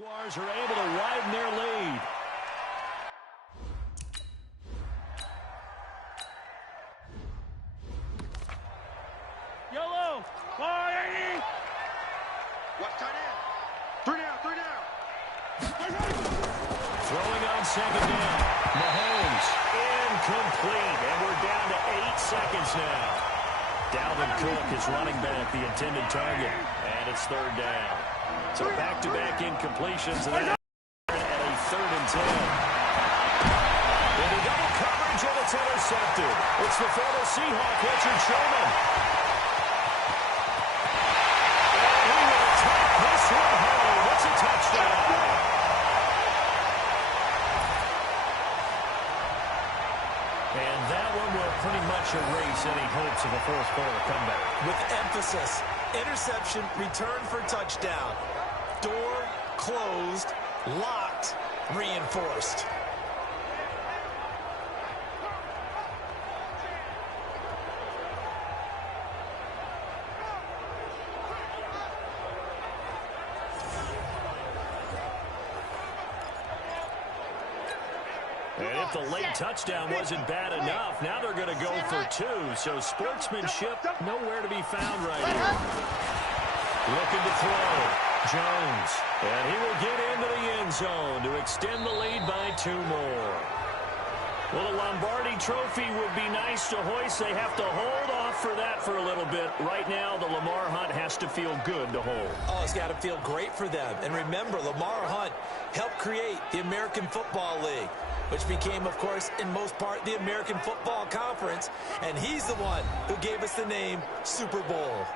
Jaguars are able to widen their lead. YOLO! Fire! Watch tight end. Three down. Throwing on second down. Mahomes incomplete, and we're down to 8 seconds now. Dalvin Cook is running back the intended target, and it's third down. So back-to-back incompletions, and at a 3rd and 10. Into double coverage, and it's intercepted. It's the former Seahawk, Richard Sherman. And he will take this one home. It's a touchdown. And that one will pretty much erase any hopes of a fourth-quarter comeback. With emphasis, interception, return for touchdown. Door closed, locked, reinforced. And if the late touchdown wasn't bad enough, now they're going to go for 2. So sportsmanship nowhere to be found right here. Looking to throw. Jones. And he will get into the end zone to extend the lead by 2 more. Well, the Lombardi Trophy would be nice to hoist. They have to hold off for that for a little bit. Right now, the Lamar Hunt has to feel good to hold. Oh, it's got to feel great for them. And remember, Lamar Hunt helped create the American Football League, which became, of course, in most part, the American Football Conference. And he's the one who gave us the name Super Bowl.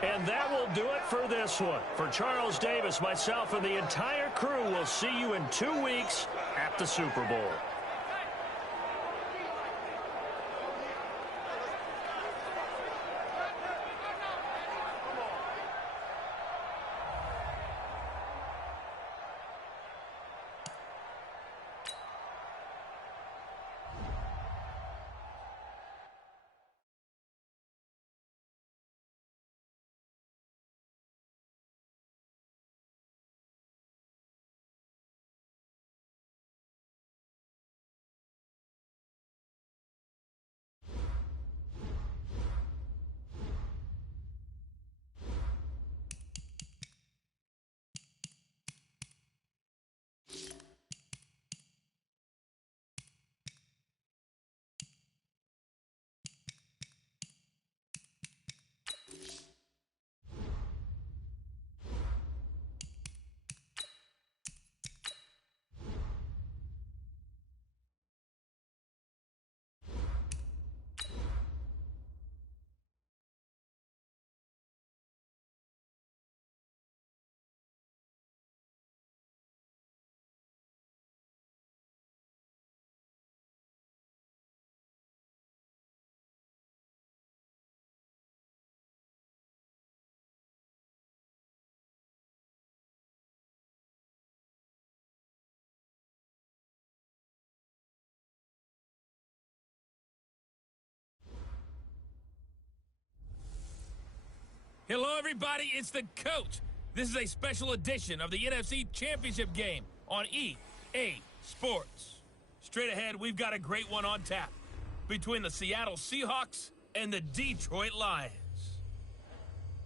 And that will do it for this one. For Charles Davis, myself, and the entire crew, will see you in 2 weeks at the Super Bowl. Hello, everybody. It's the coach. This is a special edition of the NFC Championship game on EA Sports. Straight ahead, we've got a great one on tap between the Seattle Seahawks and the Detroit Lions.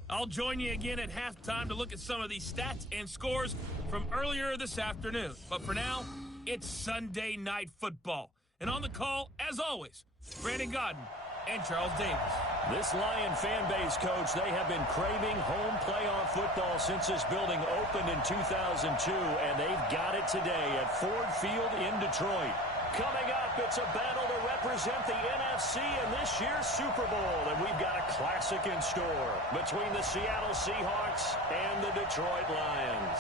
I'll join you again at halftime to look at some of these stats and scores from earlier this afternoon. But for now, it's Sunday Night Football. And on the call, as always, Brandon Godden and Charles Davis. This Lion fan base, Coach, they have been craving home playoff football since this building opened in 2002, and they've got it today at Ford Field in Detroit. Coming up, it's a battle to represent the NFC in this year's Super Bowl, and we've got a classic in store between the Seattle Seahawks and the Detroit Lions.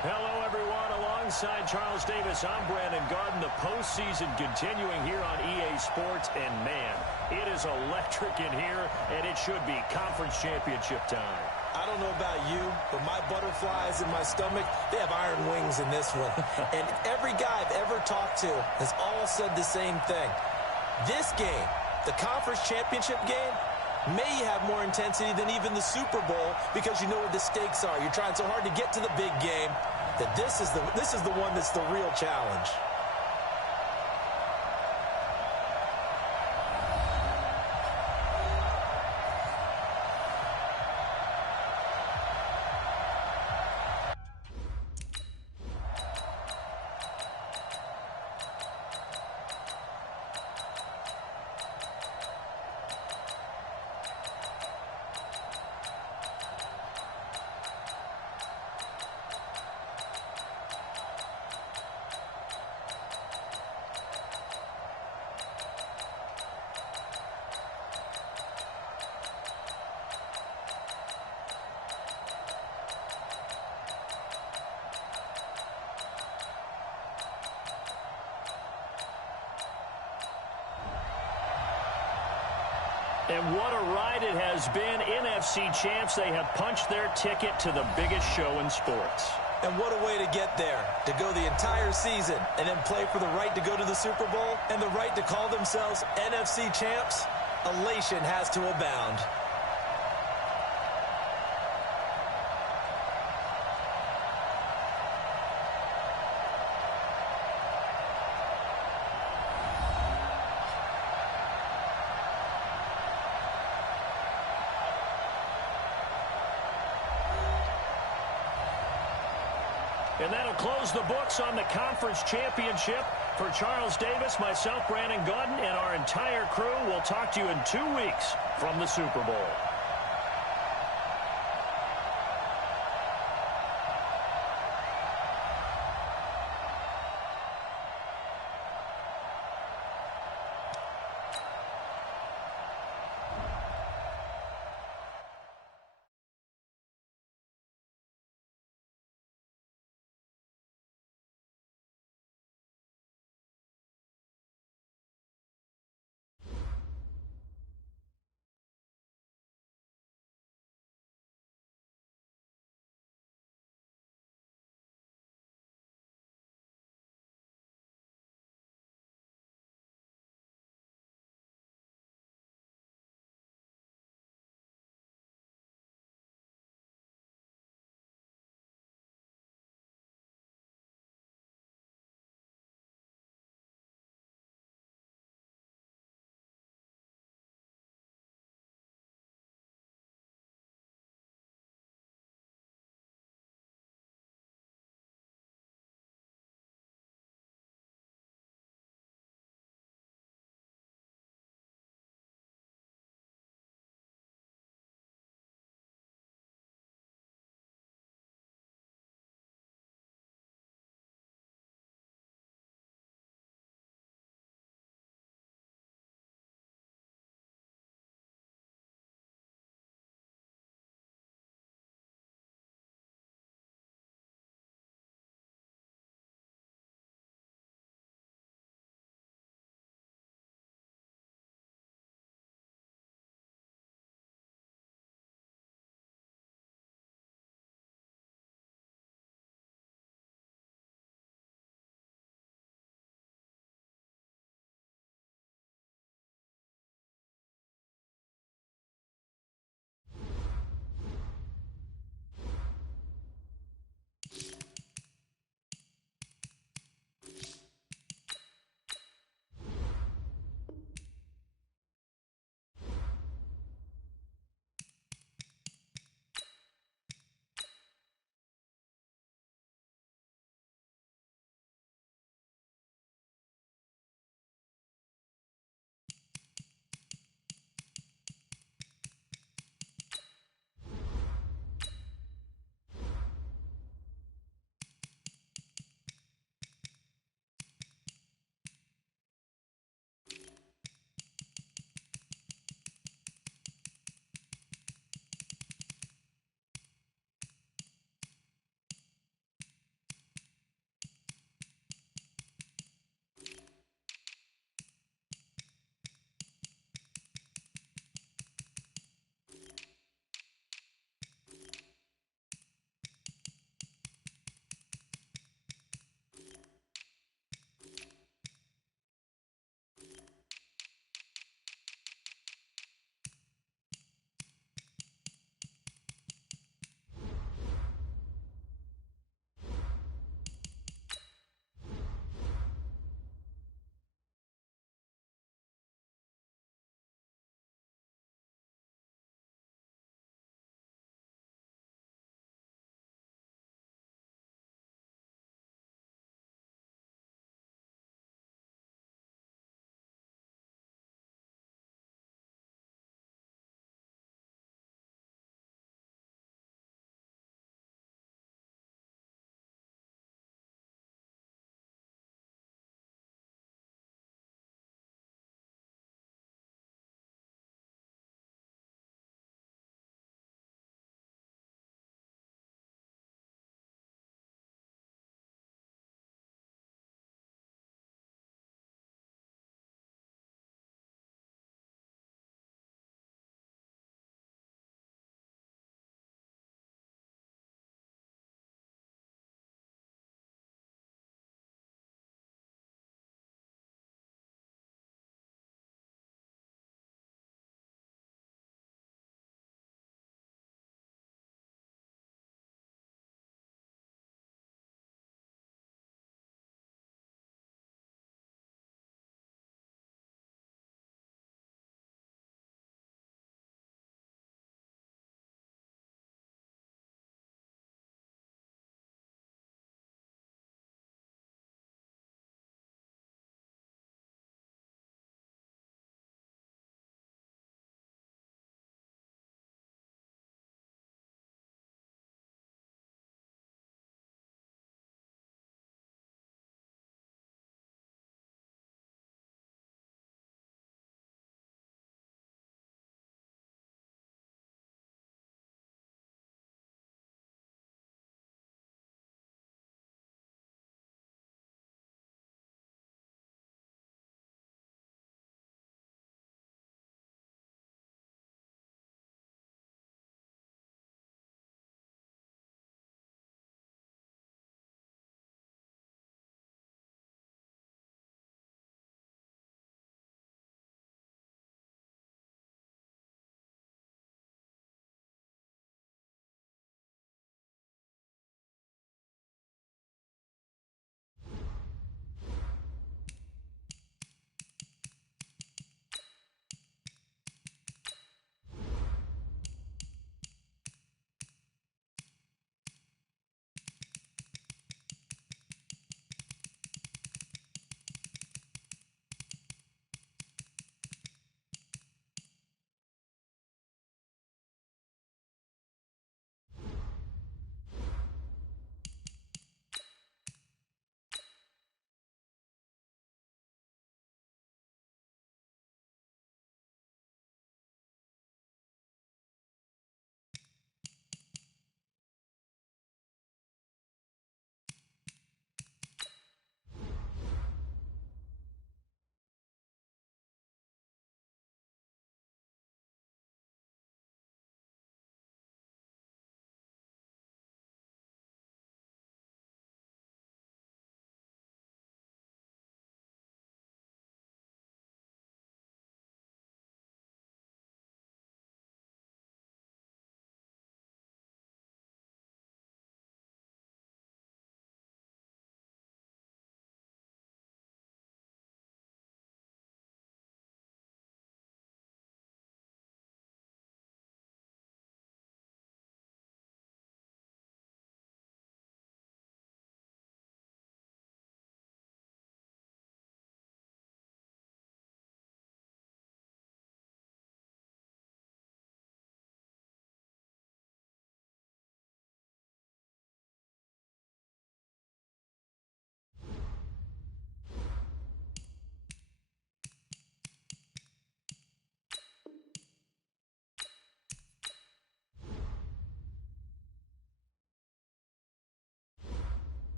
Hello, everyone. Alongside Charles Davis, I'm Brandon Garden. The postseason continuing here on EA Sports, and man, it is electric in here, and it should be conference championship time. I don't know about you, but my butterflies in my stomach, they have iron wings in this one. And every guy I've ever talked to has all said the same thing. This game, the conference championship game, may have more intensity than even the Super Bowl because you know what the stakes are. You're trying so hard to get to the big game that this is the one that's the real challenge. And what a ride it has been. NFC champs, they have punched their ticket to the biggest show in sports. And what a way to get there, to go the entire season and then play for the right to go to the Super Bowl and the right to call themselves NFC champs. Elation has to abound. And that'll close the books on the conference championship. For Charles Davis, myself, Brandon Gaudin, and our entire crew, we'll talk to you in 2 weeks from the Super Bowl.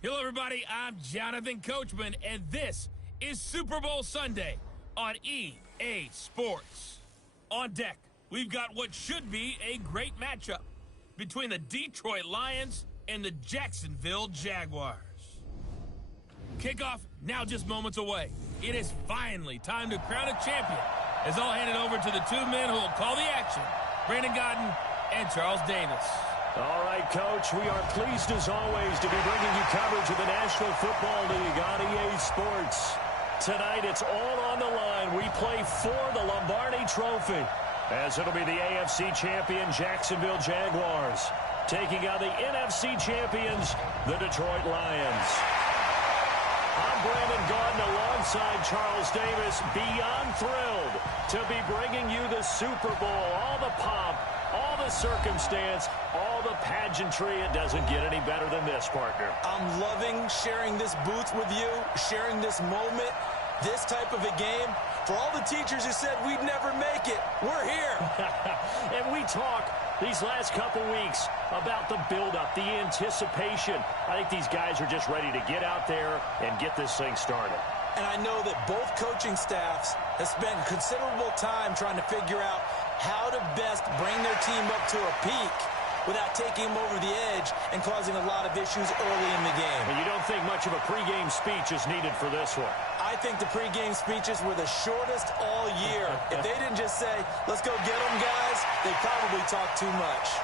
Hello, everybody. I'm Jonathan Coachman, and this is Super Bowl Sunday on EA Sports. On deck, we've got what should be a great matchup between the Detroit Lions and the Jacksonville Jaguars. Kickoff now just moments away. It is finally time to crown a champion, as I'll hand it over to the two men who will call the action, Brandon Godden and Charles Davis. All right, Coach, we are pleased as always to be bringing you coverage of the National Football League on EA Sports. Tonight, it's all on the line. We play for the Lombardi Trophy, as it'll be the AFC champion Jacksonville Jaguars taking on the NFC champions, the Detroit Lions. I'm Brandon Godden alongside Charles Davis, beyond thrilled to be bringing you the Super Bowl, all the pomp, all the circumstance, all the pageantry. It doesn't get any better than this, partner. I'm loving sharing this booth with you, sharing this moment, this type of a game. For all the teachers who said we'd never make it, we're here. And we talk these last couple weeks about the buildup, the anticipation. I think these guys are just ready to get out there and get this thing started. And I know that both coaching staffs have spent considerable time trying to figure out how to best bring their team up to a peak without taking them over the edge and causing a lot of issues early in the game. And you don't think much of a pregame speech is needed for this one? I think the pregame speeches were the shortest all year. If they didn't just say, let's go get them, guys, they probably talked too much.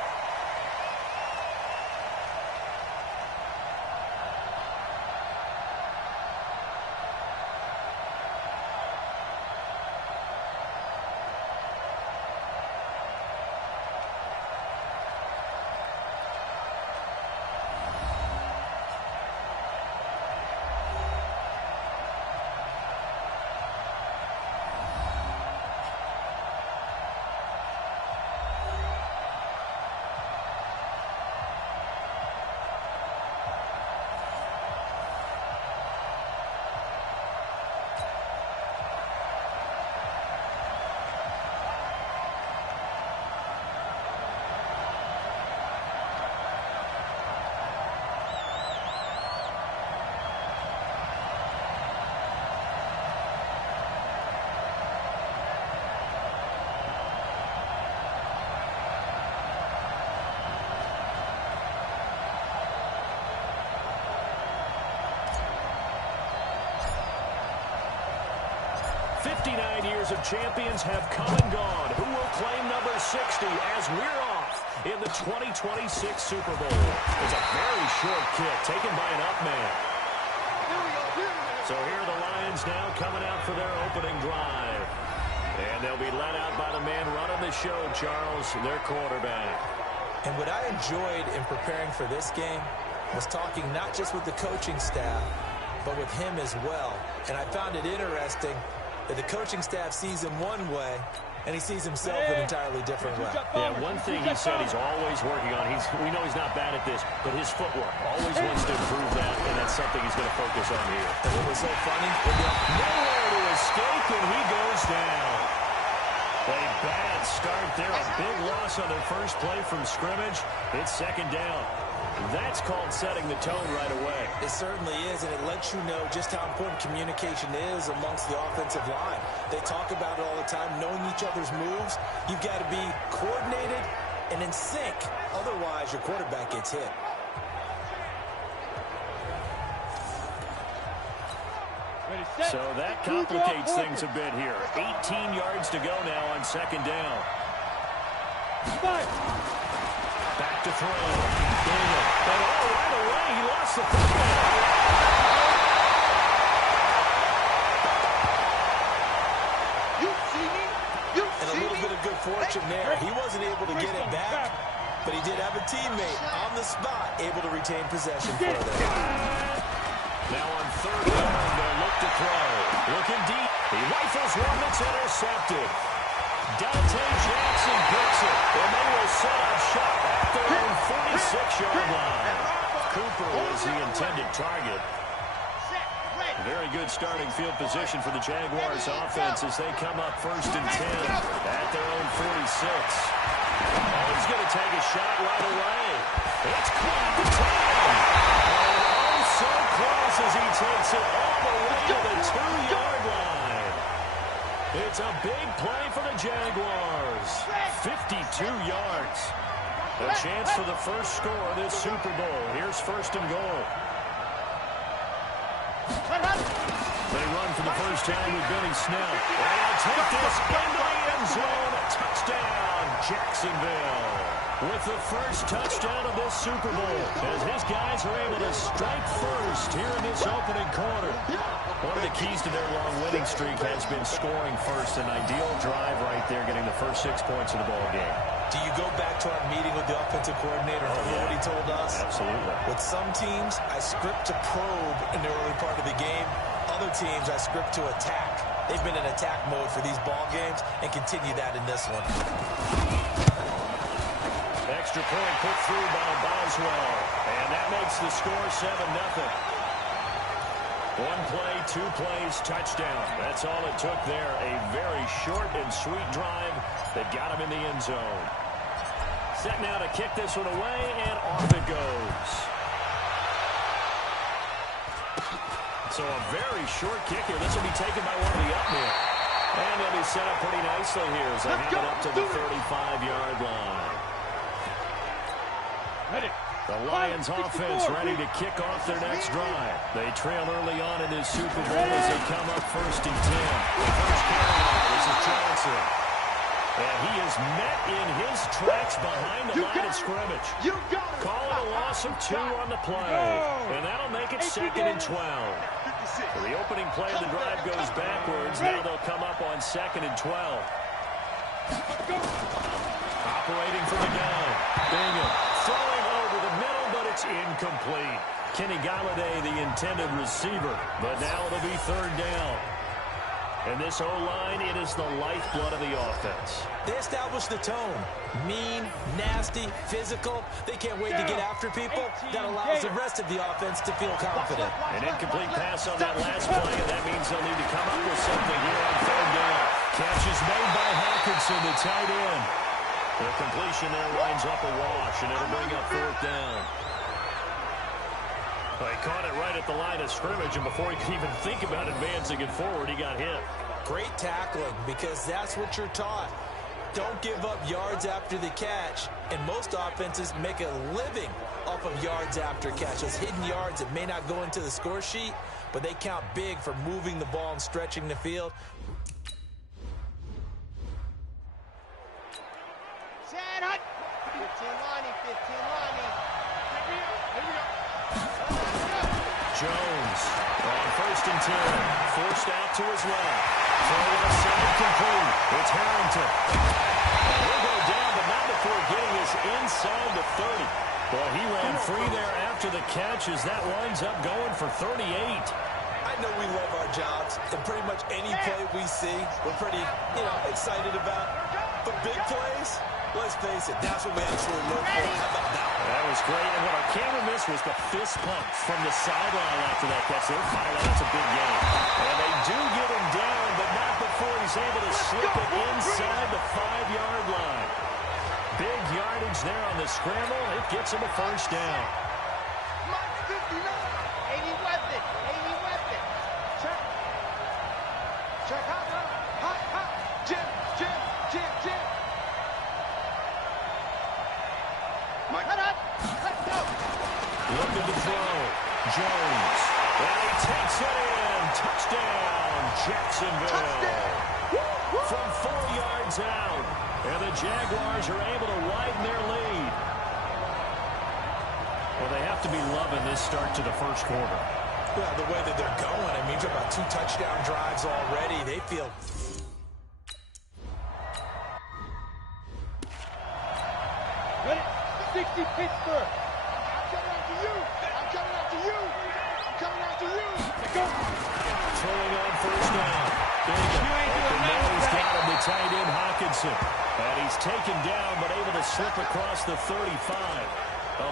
Years of champions have come and gone. Who will claim number 60 as we're off in the 2026 Super Bowl? It's a very short kick taken by an up man. So here are the Lions now coming out for their opening drive. And they'll be led out by the man running the show, Charles, their quarterback. And what I enjoyed in preparing for this game was talking not just with the coaching staff, but with him as well. And I found it interesting that the coaching staff sees him one way, and he sees himself an entirely different way. Yeah, one thing he said he's always working on, we know he's not bad at this, but his footwork, always wants to improve that, and that's something he's going to focus on here. And what was so funny? Nowhere to escape, and he goes down. A bad start there, a big loss on their first play from scrimmage. It's second down. That's called setting the tone right away. It certainly is, and it lets you know just how important communication is amongst the offensive line. They talk about it all the time, knowing each other's moves. You've got to be coordinated and in sync. Otherwise, your quarterback gets hit. So that complicates things a bit here. 18 yards to go now on second down. Back to throw. But right away, he lost the football. And a little bit of good fortune there. He wasn't able to get it back, but he did have a teammate on the spot able to retain possession for them. Now on third down, they'll look to throw. Looking deep. He rifles one that's intercepted. Dante Jackson picks it, and they will set up shop at their own 46-yard line. Cooper was the intended target. Very good starting field position for the Jaguars offense as they come up first and 10 at their own 46. He's going to take a shot right away. It's caught at the 10. Oh, so It's a big play for the Jaguars. 52 yards. A chance for the first score of this Super Bowl. Here's first and goal. They run for the first time with Benny Snell. And they'll take this into the end zone. Touchdown, Jacksonville. With the first touchdown of this Super Bowl, as his guys are able to strike first here in this opening quarter. One of the keys to their long winning streak has been scoring first. An ideal drive right there, getting the first 6 points of the ball game. Do you go back to our meeting with the offensive coordinator? Remember what he told us? Absolutely. With some teams, I script to probe in the early part of the game. Other teams, I script to attack. They've been in attack mode for these ball games and continue that in this one. Extra point put through by Boswell. And that makes the score 7-0. 1 play, 2 plays, touchdown. That's all it took there. A very short and sweet drive that got him in the end zone. Set now to kick this one away, and off it goes. So a very short kick here. This will be taken by one of the up men. And they'll be set up pretty nicely here as they have it up to the 35-yard line. The Lions offense ready to kick off their next drive. They trail early on in this Super Bowl as they come up first and 10. The first carry, this is Johnson. And he is met in his tracks behind the line of scrimmage. Call it a loss of 2 on the play. And that'll make it 2nd and 12. So the opening play of the drive goes backwards. Now they'll come up on 2nd and 12. Operating from the gun. Bingham throwing over the middle, but it's incomplete. Kenny Galladay, the intended receiver, but now it'll be 3rd down. And this O-line, it is the lifeblood of the offense. They established the tone. Mean, nasty, physical. They can't wait to get after people. That allows the rest of the offense to feel confident. An incomplete pass on that last play, and that means they'll need to come up with something here on 3rd down. Catch is made by Hawkinson, the tight end. The completion there winds up a wash, and it'll bring up 4th down. Well, he caught it right at the line of scrimmage, and before he could even think about advancing it forward, he got hit. Great tackling, because that's what you're taught. Don't give up yards after the catch, and most offenses make a living off of yards after catch. Those hidden yards that may not go into the score sheet, but they count big for moving the ball and stretching the field. Jones on 1st and 10, forced out to his left. Throw left side complete. It's Harrington. He'll go down, but not before getting us inside the 30. Well, he ran free there after the catch as that winds up going for 38. I know we love our jobs, and pretty much any play we see, we're pretty, excited about. But big plays, let's face it, that's what we actually look for. How about that? That was great, and what our camera missed was the fist pump from the sideline after that catch. They're fired. That's a big game. And they do get him down, but not before he's able to slip it inside the 5-yard line. Big yardage there on the scramble. It gets him a 1st down. Looking to throw. Jones. And he takes it in. Touchdown, Jacksonville. From 4 yards out. And the Jaguars are able to widen their lead. Well, they have to be loving this start to the first quarter. Well, the way that they're going, I mean, you're about 2 touchdown drives already. They feel... Ready? 60 Pittsburgh. I'm coming after you. I'm coming after you. I'm coming after you. Go. Throwing on 1st down. He's got him, the tight end Hawkinson. And he's taken down, but able to slip across the 35.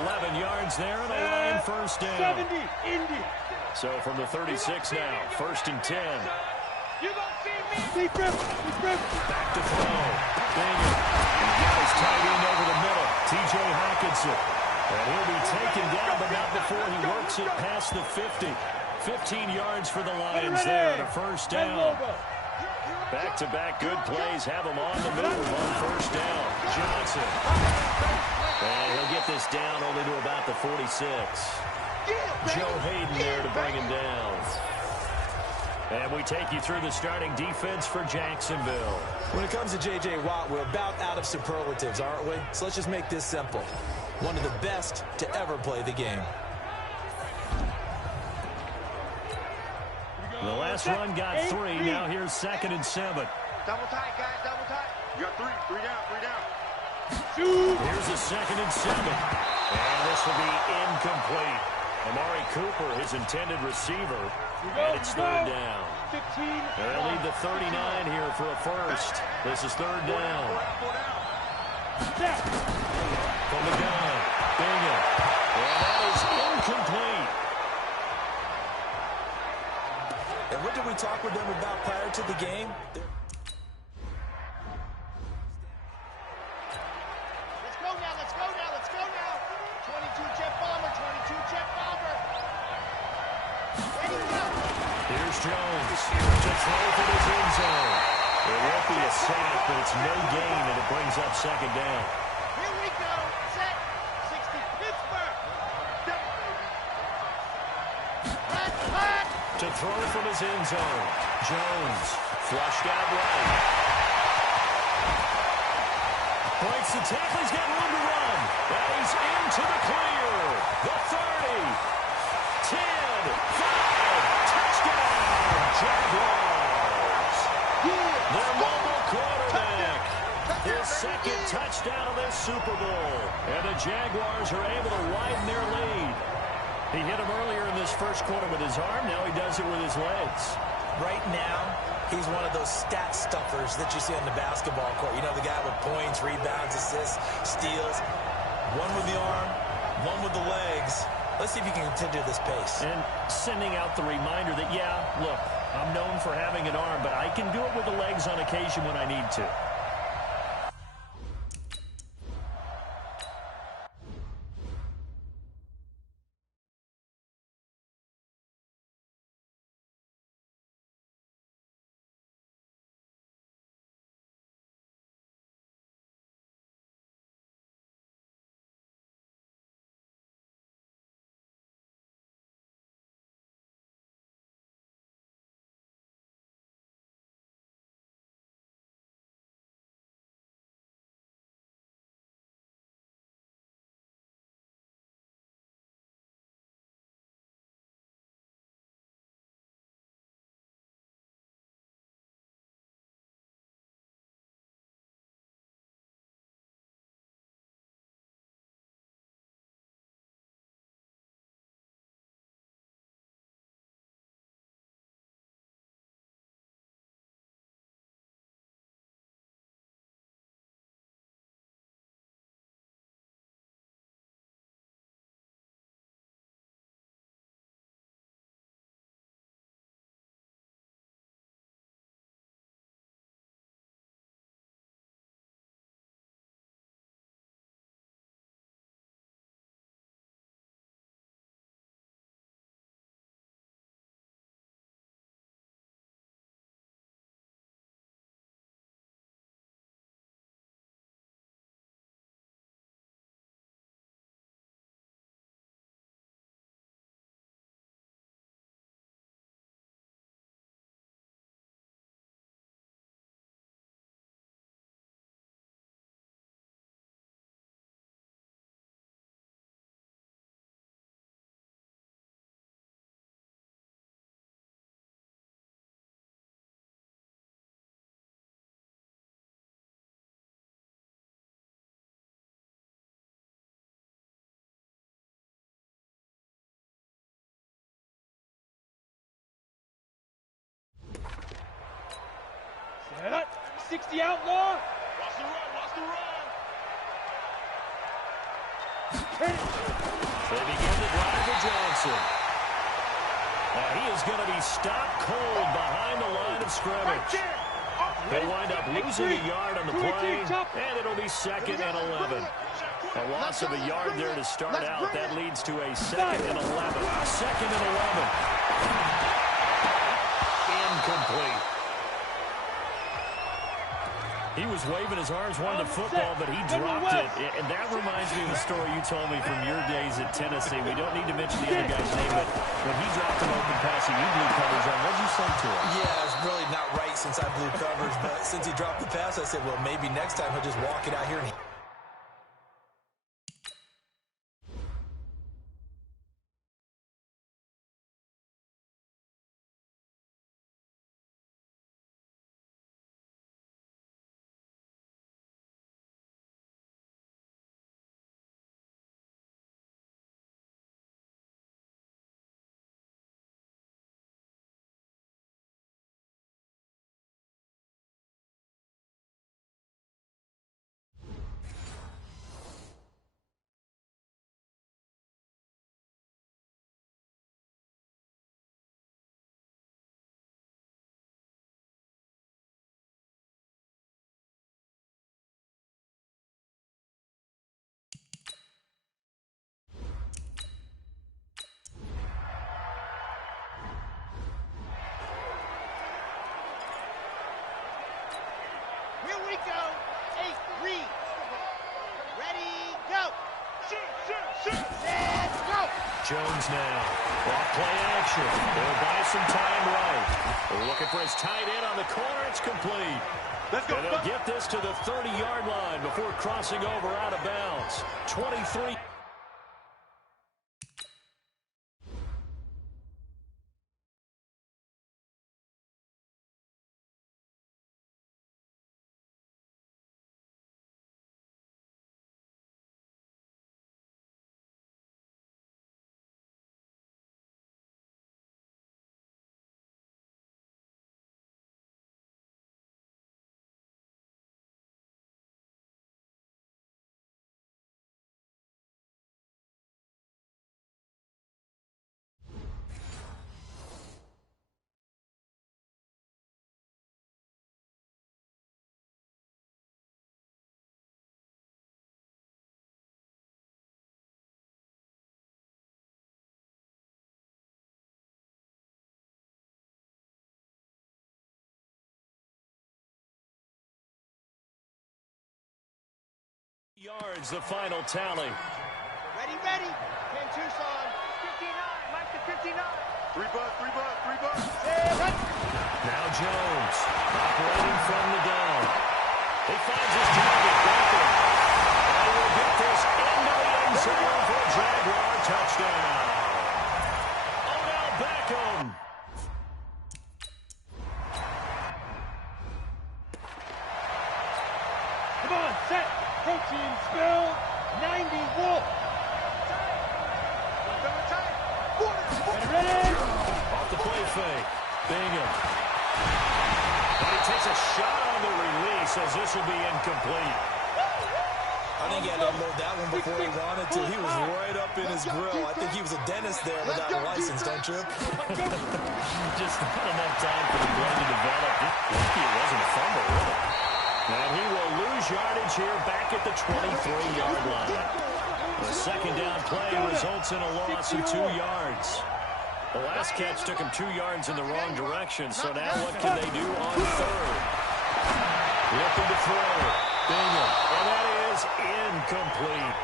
11 yards there, and a line 1st down. 70, Indy. So from the 36 now, 1st and 10. You gonna see me? Deep rip. Back to throw. Bingham. He got his tight end over the middle. T.J. Hawkinson. And he'll be taken down, but not before he works it past the 50. 15 yards for the Lions there, and a 1st down. Back-to-back good plays have him on the move on first down. Johnson. And he'll get this down only to about the 46. Joe Hayden there to bring him down. And we take you through the starting defense for Jacksonville. When it comes to J.J. Watt, we're about out of superlatives, aren't we? So let's just make this simple. One of the best to ever play the game. The last run got 3. Now here's 2nd and 7. Double tight, guys. Double tight. You got 3. 3 down. 3 down. Here's a 2nd and 7. And this will be incomplete. Amari Cooper, his intended receiver. And it's 3rd down. 15. They'll need the 39 here for a first. This is 3rd down. From the gun. Bingham. And that is incomplete. And what did we talk with them about prior to the game? Let's go now. Let's go now. Let's go now. 22 jet bomber. 22 jet bomber. Ready to go. Here's Jones to throw for his end zone. It won't be a sack, but it's no gain, and it brings up 2nd down. Here we go. Set. 60 Pittsburgh. Hot. To throw from his end zone. Jones flushed out right. Breaks the tackle. He's got room to run. And he's into the clear. The 30. 10. 5. Touchdown. Jaguars. Their mobile quarterback. His 2nd touchdown of this Super Bowl. And the Jaguars are able to widen their lead. He hit him earlier in this first quarter with his arm. Now he does it with his legs. Right now, he's one of those stat stuffers that you see on the basketball court. You know, the guy with points, rebounds, assists, steals. One with the arm, one with the legs. Let's see if he can continue this pace. And sending out the reminder that, yeah, look, I'm known for having an arm, but I can do it with the legs on occasion when I need to. Set up. 60 outlaw. Watch the run. Watch the run. They begin to drive to Johnson. Now he is going to be stopped cold behind the line of scrimmage. They'll wind up losing a yard on the play, and it'll be 2nd and 11. A loss of a yard there to start out. That leads to a 2nd and 11. 2nd and 11. Incomplete. was waving his arms, wanted the football, but he dropped it. And that reminds me of the story you told me from your days at Tennessee. We don't need to mention the other guy's name, but when he dropped an open pass and you blew coverage on, what did you say to him? Yeah, it's really not right since I blew coverage, but since he dropped the pass, I said, well, maybe next time he'll just walk it out here and Here we go. 8, read. Ready, go. Shoot. And go. Jones now. Off play action. They'll buy some time right. They're looking for his tight end on the corner. It's complete. Let's go. And they'll get this to the 30-yard line before crossing over out of bounds. 23. Yards, the final tally. Ready. Ken Tucson. 59. Mike to 59. 3 bucks. Now Jones, operating from the gun. He finds his target, Beckham. And he will get this into the end zone for a Jaguar touchdown. Odell Beckham. Come on, set. Protein spill. 90 Wolf. Ready. Off the play fake. Bingham. But he takes a shot on the release as this will be incomplete. I think he had to unload that one before he wanted to. He was right up in his grill. I think he was a dentist there without a license, don't you? Just not enough time for the play to develop. Lucky it wasn't a fumble, really. And he will lose yardage here back at the 23-yard line. The second down play results in a loss of 2 yards. The last catch took him 2 yards in the wrong direction, so now what can they do on third? Looking to throw. Bingham. And that is incomplete.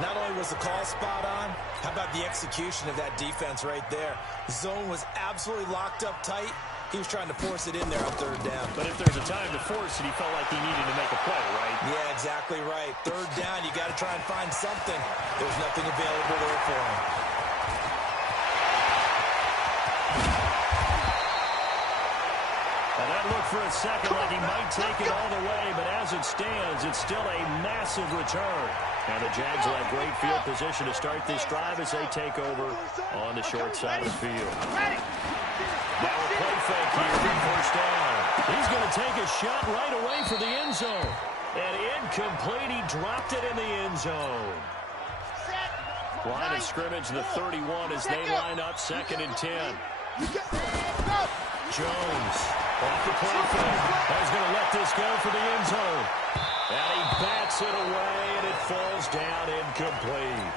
Not only was the call spot on, how about the execution of that defense right there? The zone was absolutely locked up tight. He was trying to force it in there on third down. But if there's a time to force it, he felt like he needed to make a play, right? Yeah, exactly right. Third down, you got to try and find something. There's nothing available there for him. And that looked for a second like he might take it all the way, but as it stands, it's still a massive return. And the Jags will have great field position to start this drive as they take over on the short side of the field. Now a play fake here for first down. He's going to take a shot right away for the end zone. And incomplete, he dropped it in the end zone. Line of scrimmage, the 31 as they line up 2nd and 10. Jones off the play fake. He's going to let this go for the end zone. And he bats it away, and it falls down incomplete.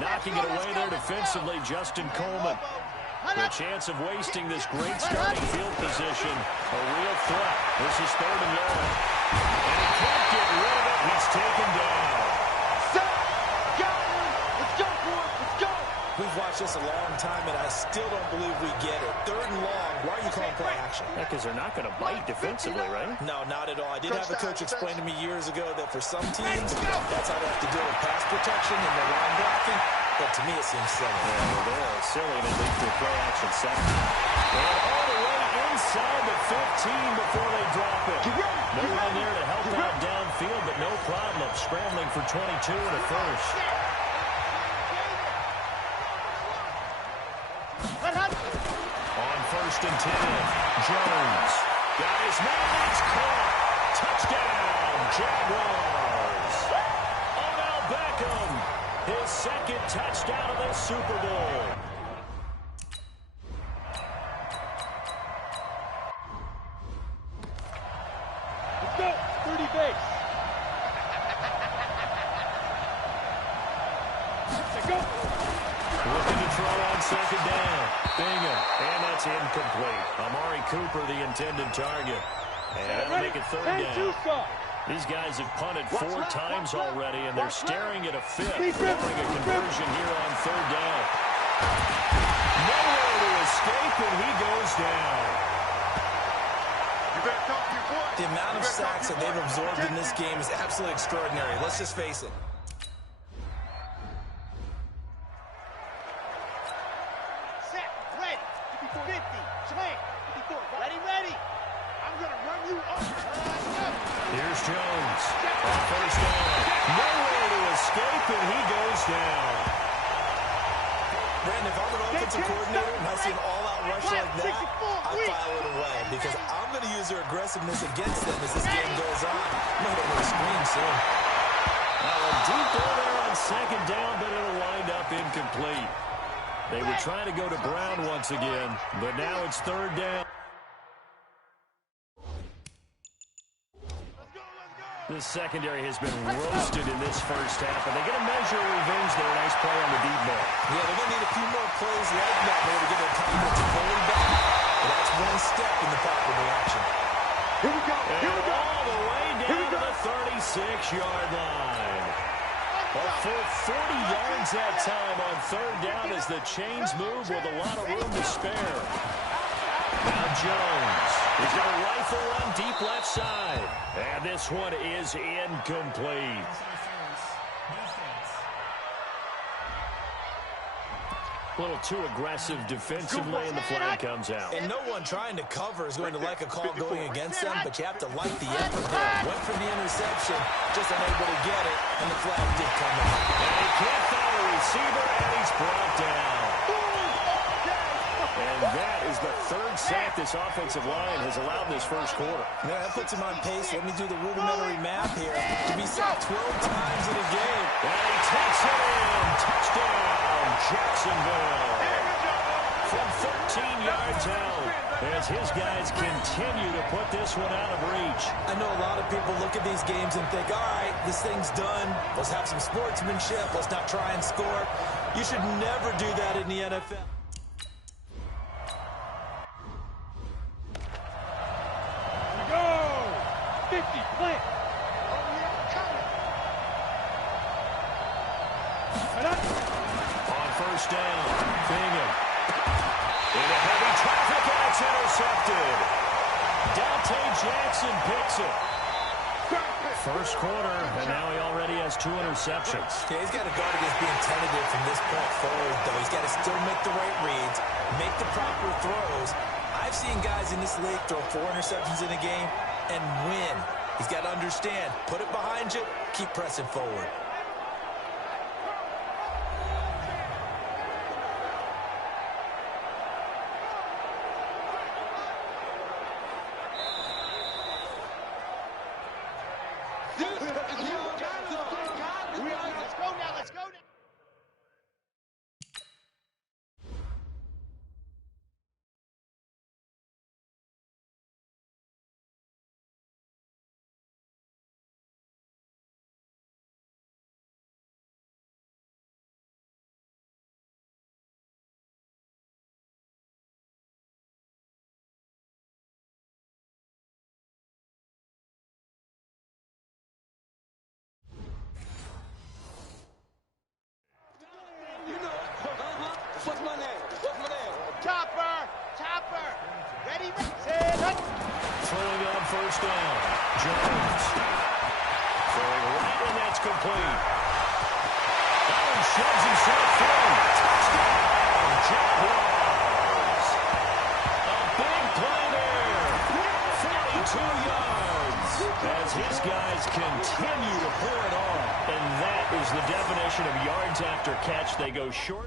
Knocking it away there defensively, Justin Coleman. The chance of wasting this great starting field position, a real threat. This is 3rd and long. And he can't get rid of it. He's taken down. Set. Got him. Let's go, boys. Let's go. We've watched this a long time, and I still don't believe we get it. 3rd and long. Why are you calling play action? Because they're not going to bite defensively, right? No, not at all. I did have a coach explain to me years ago that for some teams, that's how they have to deal with pass protection and their line blocking. But to me, it seems silly. Yeah, they're silly, and it leads to a play action set. And all the way inside the 15 before they drop it. No one there to help out downfield, but no problem. Scrambling for 22 and a first. On 1st and 10, Jones got his man. It's caught. Touchdown, Jaguars. Odell Beckham, his 2nd touchdown of the Super Bowl. Let's go. 30 base. Let's go. Looking to throw on 2nd down. Bingham, and that's incomplete. Amari Cooper, the intended target. And that'll make it 3rd down. These guys have punted 4 times already, and they're staring at a 5th, barring a conversion here on 3rd down. Nowhere to escape, and he goes down. The amount of sacks that they've absorbed in this game is absolutely extraordinary. Let's just face it. Set. Ready. 50. Swing. 54. Ready. I'm going to run you up. Here's Jones on 1st down. Nowhere to escape, and he goes down. Brandon, if I'm an offensive coordinator and I see an all-out rush like that, I file it away because I'm going to use their aggressiveness against them as this game goes on. I'm going to screen soon. A deep ball there on 2nd down, but it'll wind up incomplete. They were trying to go to Brown once again, but now it's 3rd down. This secondary has been roasted in this first half, and they're going to measure revenge there. Nice play on the deep ball. Yeah, they're going to need a few more plays like that in order to get their confidence fully back. But that's one step in the proper direction. Here we go. All the way down to the 36-yard line. A full 40 yards that time on 3rd down as the chains move with a lot of room to spare. Now Jones is going to rifle run deep left side. And this one is incomplete. A little too aggressive defensively, and the flag comes out. And no one trying to cover is going to like a call going against them, but you have to like the effort there. Went for the interception, just unable to get it, and the flag did come out. And he can't find a receiver, and he's brought down. And that is the 3rd sack this offensive line has allowed in this first quarter. Yeah, that puts him on pace. Let me do the rudimentary math here. To be sacked 12 times in a game. And he takes it in. Touchdown, Jacksonville. From 13 yards out, as his guys continue to put this one out of reach. I know a lot of people look at these games and think, all right, this thing's done. Let's have some sportsmanship. Let's not try and score. You should never do that in the NFL. Go. 50. Plant. On 1st down, Bingham. Into heavy traffic, and it's intercepted. Dante Jackson picks it. First quarter, and now he already has 2 interceptions. Yeah, he's got to guard against being tentative from this point forward, though. He's got to still make the right reads, make the proper throws. I've seen guys in this league throw 4 interceptions in a game and win. He's got to understand, put it behind you, keep pressing forward. What's my name? What's my name? Chopper! Chopper! Ready? Set! Throwing on first down. Jones. Throwing right, and that's complete. Oh, shoves himself through. Touchdown, Jaguars. A big play there. 42 yards. As his guys continue to pour it on. And that is the definition of yards after catch. They go short.